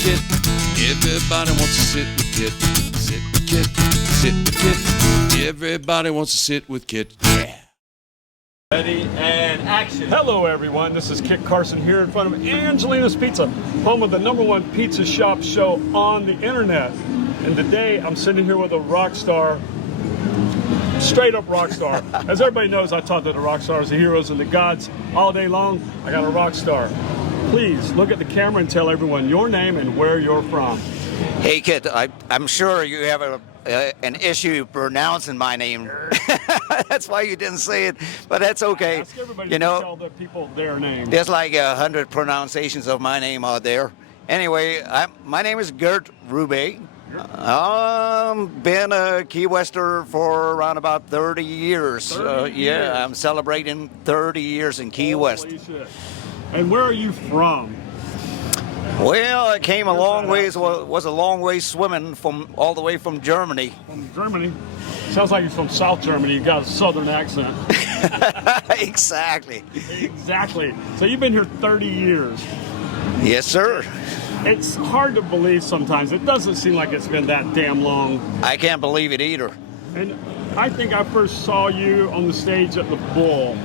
Kit. Everybody wants to sit with Kit. Sit with Kit. Sit with Kit. Everybody wants to sit with Kit. Yeah. Ready and action. Hello everyone, this is Kit Carson here in front of Angelina's Pizza, home of the #1 pizza shop show on the internet. And today I'm sitting here with a rock star, straight up rock star. As everybody knows, I taught that the rock stars, the heroes, and the gods all day long. I got a rock star. Please look at the camera and tell everyone your name and where you're from. Hey, Kit, I'm sure you have an issue pronouncing my name. That's why you didn't say it, but that's okay. Ask everybody you to know, tell the people their name. there's like 100 pronunciations of my name out there. Anyway, my name is Gerd Rube. Been a Key Wester for around about 30 years. 30 years. Yeah, I'm celebrating 30 years in Key West. Holy shit. And where are you from? Well, I came a long ways, was a long way swimming all the way from Germany. From Germany. Sounds like you're from South Germany. You got a southern accent. Exactly. Exactly. So you've been here 30 years. Yes, sir. It's hard to believe sometimes. It doesn't seem like it's been that damn long. I can't believe it either. And I think I first saw you on the stage at the Bull,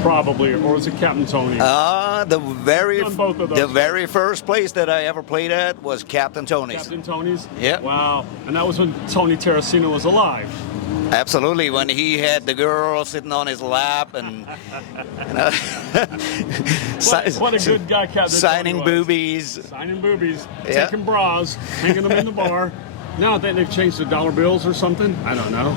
probably, or was it Captain Tony? The very first place that I ever played at was Captain Tony's. Captain Tony's? Yeah. Wow. And that was when Tony Terracina was alive. Absolutely, when he had the girl sitting on his lap and What a good guy Captain signing Tony was. boobies. Signing boobies, Yeah. taking bras, hanging them in the bar. Now I think they've changed the dollar bills or something. I don't know.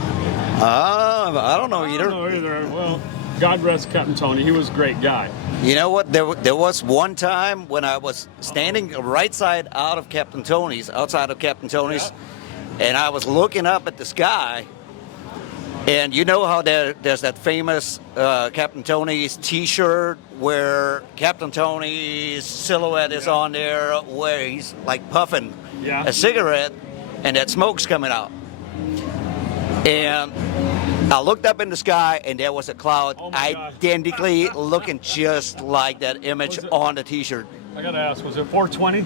I don't know either. I don't know either. Well, God rest Captain Tony. He was a great guy. You know what? There was one time when I was standing right side out of Captain Tony's, outside of Captain Tony's, and I was looking up at the sky. And you know how there's that famous Captain Tony's T-shirt where Captain Tony's silhouette is on there, where he's like puffing a cigarette, and that smoke's coming out. And I looked up in the sky, and there was a cloud identically looking just like that image on the T-shirt. I gotta ask, was it 420?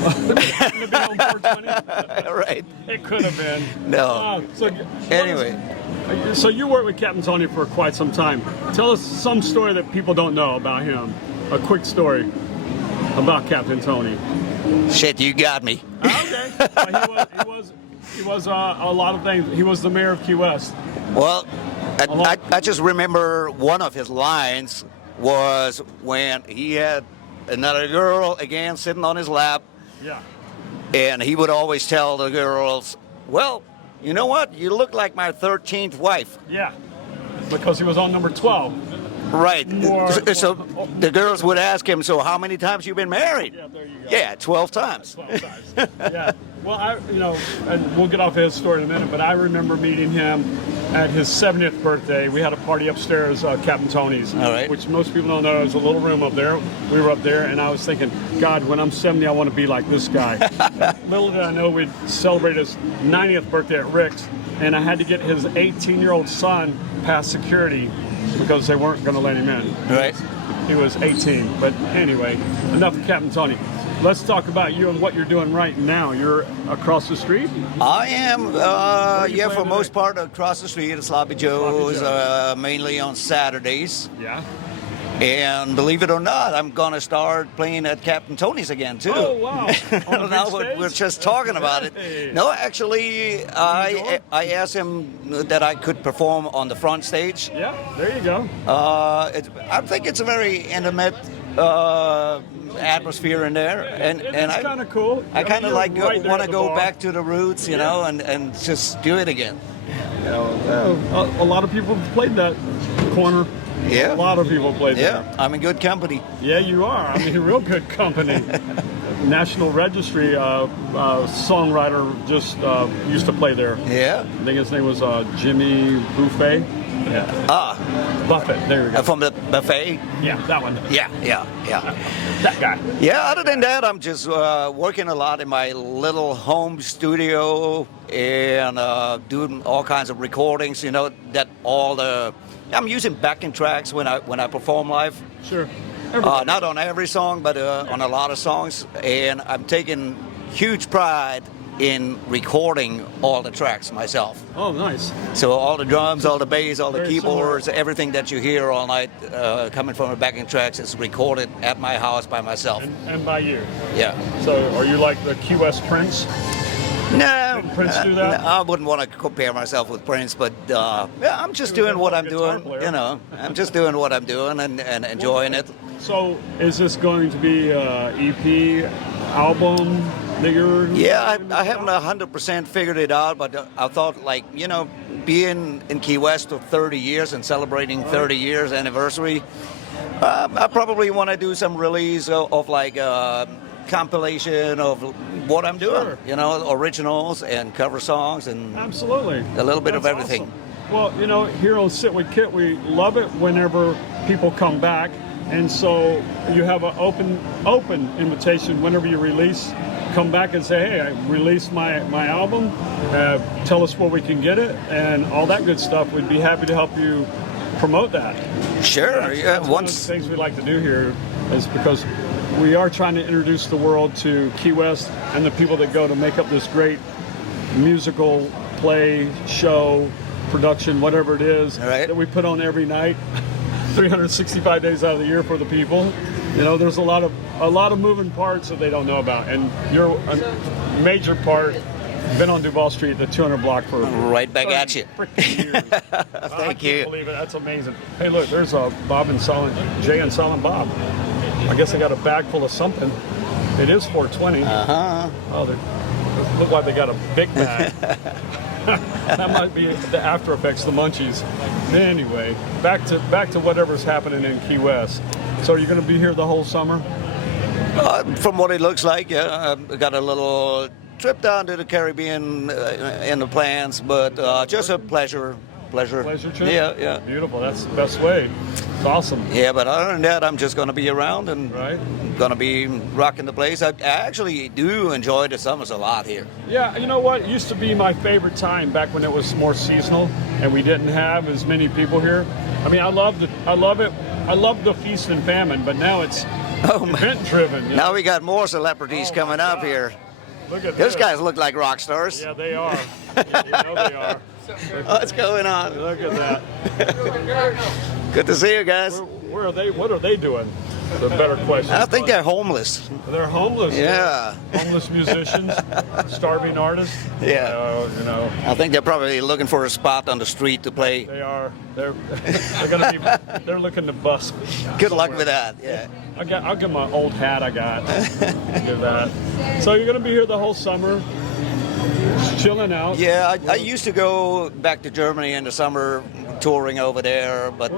Couldn't have been on 420? Right. It could have been. No. Anyway. So you worked with Captain Tony for quite some time. Tell us some story that people don't know about him. A quick story about Captain Tony. Shit, you got me. Okay. He was a lot of things. He was the mayor of Key West. Well, I just remember one of his lines was when he had another girl again sitting on his lap. Yeah. And he would always tell the girls, well, you know what? You look like my 13th wife. Yeah. Because he was on number 12. Right. So the girls would ask him, so how many times you been married? Yeah, there you go. Yeah, 12 times. 12 times. Yeah. Well, and we'll get off his story in a minute, but I remember meeting him at his 70th birthday. We had a party upstairs, Captain Tony's, all right, which most people don't know. There's a little room up there. We were up there, and I was thinking, God, when I'm 70, I want to be like this guy. Little did I know we'd celebrate his 90th birthday at Rick's, and I had to get his 18-year-old son past security because they weren't going to let him in. Right. He was 18. But anyway, enough of Captain Tony. Let's talk about you and what you're doing right now. You're across the street? I am, for most part, across the street at Sloppy Joe's, mainly on Saturdays. Yeah. And believe it or not, I'm going to start playing at Captain Tony's again, too. Oh, wow. Now we're just talking about it. No, actually, I asked him that I could perform on the front stage. Yeah, there you go. I think it's a very intimate atmosphere in there, and it's kind of cool. I kind of want to go back to the roots, you know, and just do it again. A lot of people have played that corner. Yeah, a lot of people played there. Yeah, I'm in good company. Yeah, you are. I mean, real good company. National Registry songwriter just used to play there. Yeah, I think his name was Jimmy Buffet. Yeah. Buffett. There we go. From the buffet. Yeah, that one. Yeah. That guy. Yeah. Other than that, I'm just working a lot in my little home studio and doing all kinds of recordings. You know, I'm using backing tracks when I perform live. Sure. Not on every song, but on a lot of songs. And I'm taking huge pride in recording all the tracks myself. Oh, nice. So all the drums, all the bass, all the Very keyboards, everything that you hear all night coming from the backing tracks is recorded at my house by myself. And by you. Yeah. So are you like the Key West Prince? No, Did Prince do that? I wouldn't want to compare myself with Prince, but yeah, I'm just doing what I'm doing. player. You know, I'm just doing what I'm doing and enjoying it. So is this going to be EP, album that you're... Yeah, I haven't 100% figured it out, but I thought, like, you know, being in Key West for 30 years and celebrating 30 years anniversary, I probably want to do some release of like compilation of what I'm doing. Sure. You know, originals and cover songs and Absolutely. a little bit of That's everything. awesome. Well, you know, here on Sit with Kit, we love it whenever people come back. And so you have an open invitation whenever you release. Come back and say, hey, I released my album. Tell us where we can get it and all that good stuff. We'd be happy to help you promote that. Sure. Yeah. That's one of the things we like to do here is because we are trying to introduce the world to Key West and the people that go to make up this great musical play, show, production, whatever it is, Right. that we put on every night, 365 days out of the year for the people. You know, there's a lot of moving parts that they don't know about, and you're a major part. Been on Duval Street, the 200 block for Right back at you. freaking years. Thank I you. can't believe it. That's amazing. Hey, look, there's Bob and Silent, Jay and Silent Bob. I guess they got a bag full of something. It is 420. Oh, they look like they got a big bag. That might be the after effects, the munchies. Anyway, back to whatever's happening in Key West. So are you going to be here the whole summer? From what it looks like, yeah, I've got a little trip down to the Caribbean in the plans, but just a pleasure Pleasure trip? Yeah. Beautiful. That's the best way. It's awesome. Yeah, but other than that, I'm just going to be around and Right. going to be rocking the place. I actually do enjoy the summers a lot here. Yeah, you know what? It used to be my favorite time back when it was more seasonal and we didn't have as many people here. I mean, I love it. I love the feast and famine, but now it's event driven. You know? Now we got more celebrities Oh, coming my up God. here. Look at Those this. guys look like rock stars. Yeah, they are. You know they are. What's going on? Look at that. Good to see you guys. Where are they? What are they doing? The better question. I think they're homeless. They're homeless. Yeah. Homeless musicians, starving artists. Yeah. You know, I think they're probably looking for a spot on the street to play. they are. They're they're looking to bust. Good luck with that. Yeah. I'll give my old hat I got. Do that. So you're gonna be here the whole summer, just chilling out. Yeah, I used to go back to Germany in the summer, touring over there, but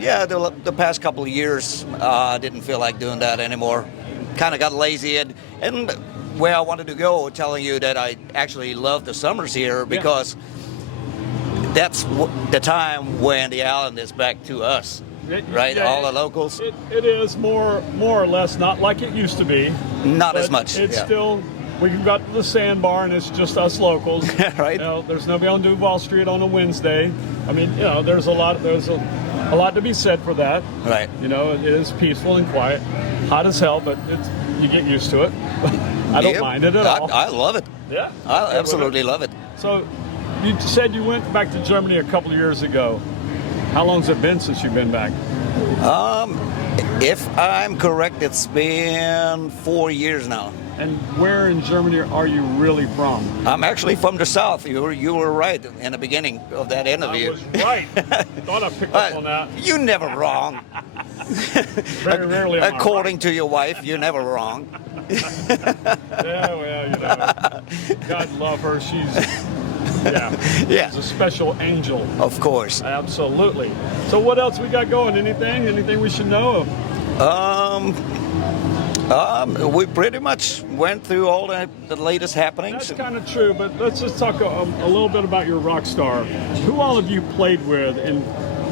yeah, the past couple of years, I didn't feel like doing that anymore. Kind of got lazy, and where I wanted to go, telling you that I actually love the summers here because that's the time when the island is back to us, right? All the locals. It is more or less not like it used to be. Not as but much. It's yeah. still. We can go to the sandbar and it's just us locals. Right. You know, there's nobody on Duval Street on a Wednesday. I mean, you know, there's a lot to be said for that. Right. You know, it is peaceful and quiet. Hot as hell, but you get used to it. I don't Yep. mind it at all. I love it. Yeah. I absolutely love it. So, you said you went back to Germany a couple of years ago. How long's it been since you've been back? If I'm correct, it's been 4 years now. And where in Germany are you really from? I'm actually from the south. You were right in the beginning of that interview. I was right. Thought I picked up on that. You're never wrong. Very rarely am I According to your wife, you're never wrong. Yeah, well, you know, God love her. Yeah. She's a special angel. Of course. Absolutely. So what else we got going? Anything we should know of? We pretty much went through all the latest happenings. That's kind of true, but let's just talk a little bit about your rock star. Who all have you played with in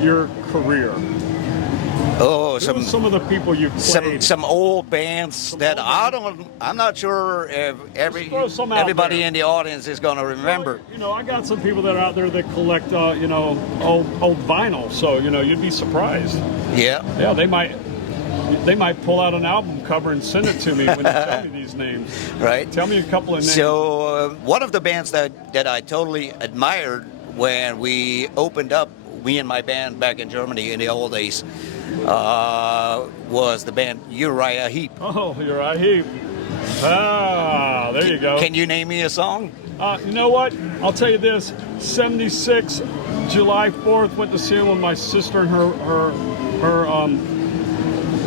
your career? Oh, Who are some of the people you've played? some old bands that I'm not sure if throw some out everybody there. in the audience is going to remember. You know, I got some people that are out there that collect, old vinyl. So, you know, you'd be surprised. Yeah. Yeah, they might. they might pull out an album cover and send it to me when you tell me these names. Right. Tell me a couple of names. So one of the bands that I totally admired when we opened up, me and my band back in Germany in the old days, was the band Uriah Heep. Oh, Uriah Heep. Ah, there you go. Can you name me a song? You know what? I'll tell you this. 76, July 4th, went to see him with my sister and her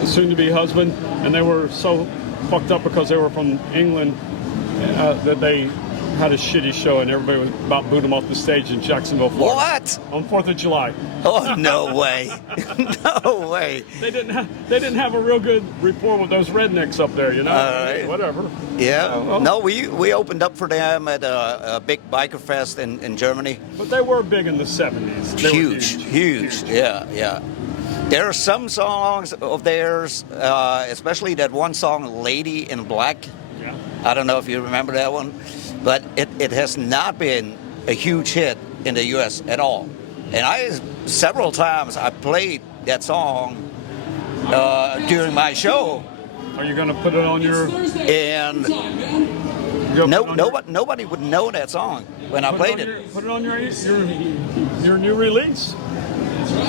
soon-to-be husband, and they were so fucked up because they were from England that they had a shitty show, and everybody was about booed them off the stage in Jacksonville, Florida. What? On 4th of July. Oh, no way. No way. They didn't have a real good rapport with those rednecks up there, you know? Right. Whatever. Yeah. Well, No, we opened up for them at a big biker fest in Germany. But they were big in the 70s. They were Huge. Yeah. There are some songs of theirs, especially that one song, Lady in Black. Yeah. I don't know if you remember that one, but it has not been a huge hit in the U.S. at all. And several times I played that song during my show. Are you going to put it on your... And nobody would know that song when I played it. Put it on your new release.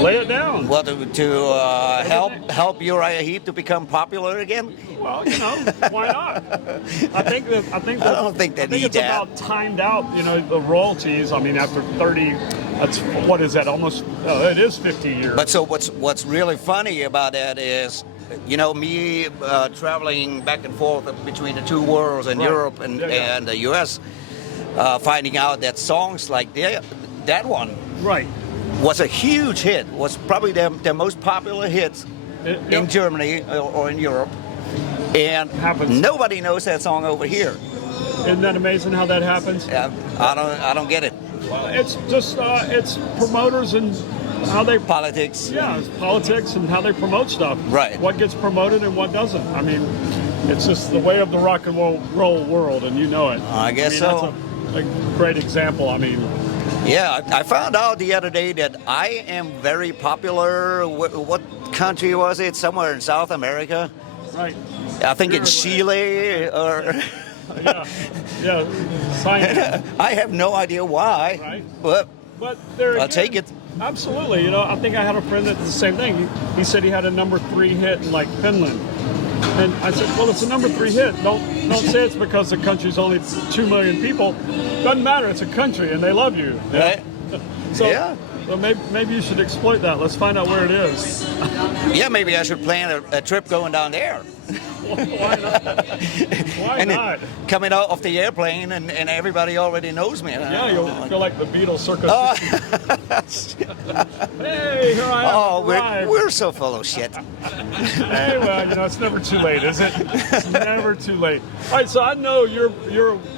Lay it down. Well, to help Uriah Heep to become popular again. Well, you know, why not? I don't think it's about timed out. You know, the royalties. I mean, after 30, that's what is that? Almost it is 50 years. But so what's really funny about that is, you know, me traveling back and forth between the two worlds in Europe and the U.S., finding out that songs like that one was a huge hit, was probably their most popular hit in Germany or in Europe. And nobody knows that song over here. Isn't that amazing how that happens? I don't get it. Well, it's just it's promoters and how they politics. Yeah, it's politics and how they promote stuff. Right. What gets promoted and what doesn't. I mean, it's just the way of the rock and roll world, and you know it. I guess so. That's a great example. I mean. Yeah, I found out the other day that I am very popular. What country was it? Somewhere in South America. Right. I think in Chile or. Yeah. I have no idea why. Right. But there I'll take it. Absolutely. You know, I think I had a friend that did the same thing. He said he had a number 3 hit in like Finland. And I said, well, it's a number 3 hit. Don't say it's because the country's only 2 million people. Doesn't matter. It's a country, and they love you. Right. So maybe you should exploit that. Let's find out where it is. Yeah, maybe I should plan a trip going down there. Why not? Why not? Coming out of the airplane, and everybody already knows me. Yeah, you'll feel like the Beatles circus. Hey, here I am. Oh, we're so full of shit. Hey, well, you know, it's never too late, is it? It's never too late. All right, so I know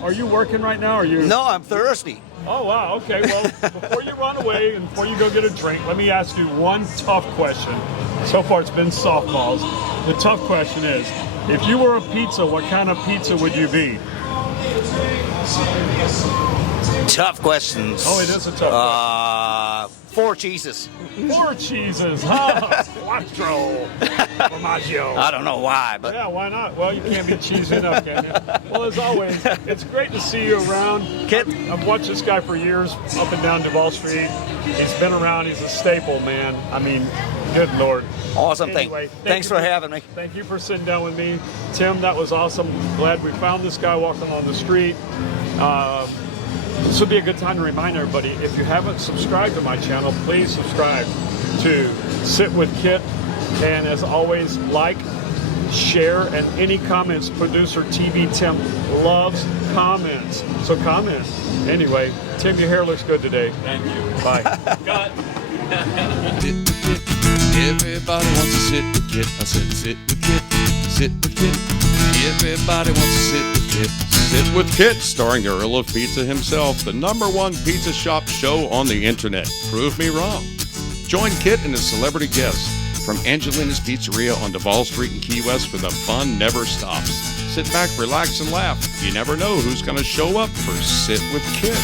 are you working right now? Or you? No, I'm thirsty. Oh, wow. Okay, well, before you run away and before you go get a drink, let me ask you one tough question. So far, it's been softballs. The tough question is, if you were a pizza, what kind of pizza would you be? Tough questions. Oh, it is a tough question. 4 cheeses. 4 cheeses, huh? Quattro. Formaggio. I don't know why, but... Yeah, why not? Well, you can't be cheesy enough, can you? Well, as always, it's great to see you around. Kit? I've watched this guy for years, up and down Duval Street. He's been around. He's a staple, man. I mean, good Lord. Awesome anyway, thing. Thanks for having me. Thank you for sitting down with me. Tim, that was awesome. Glad we found this guy walking on the street. This would be a good time to remind everybody, if you haven't subscribed to my channel, please subscribe to Sit with Kit. And as always, like, share, and any comments. Producer TV Tim loves comments. So comment. Anyway, Tim, your hair looks good today. Thank you. Bye. Got Sit with Kit. Everybody wants to sit with Kit. I said sit with Kit. Sit with Kit. Everybody wants to sit with Kit. Sit with Kit, starring the Earl of Pizza himself, the #1 pizza shop show on the internet. Prove me wrong. Join Kit and his celebrity guests from Angelina's Pizzeria on Duval Street in Key West, where the fun never stops. Sit back, relax, and laugh. You never know who's going to show up for Sit with Kit.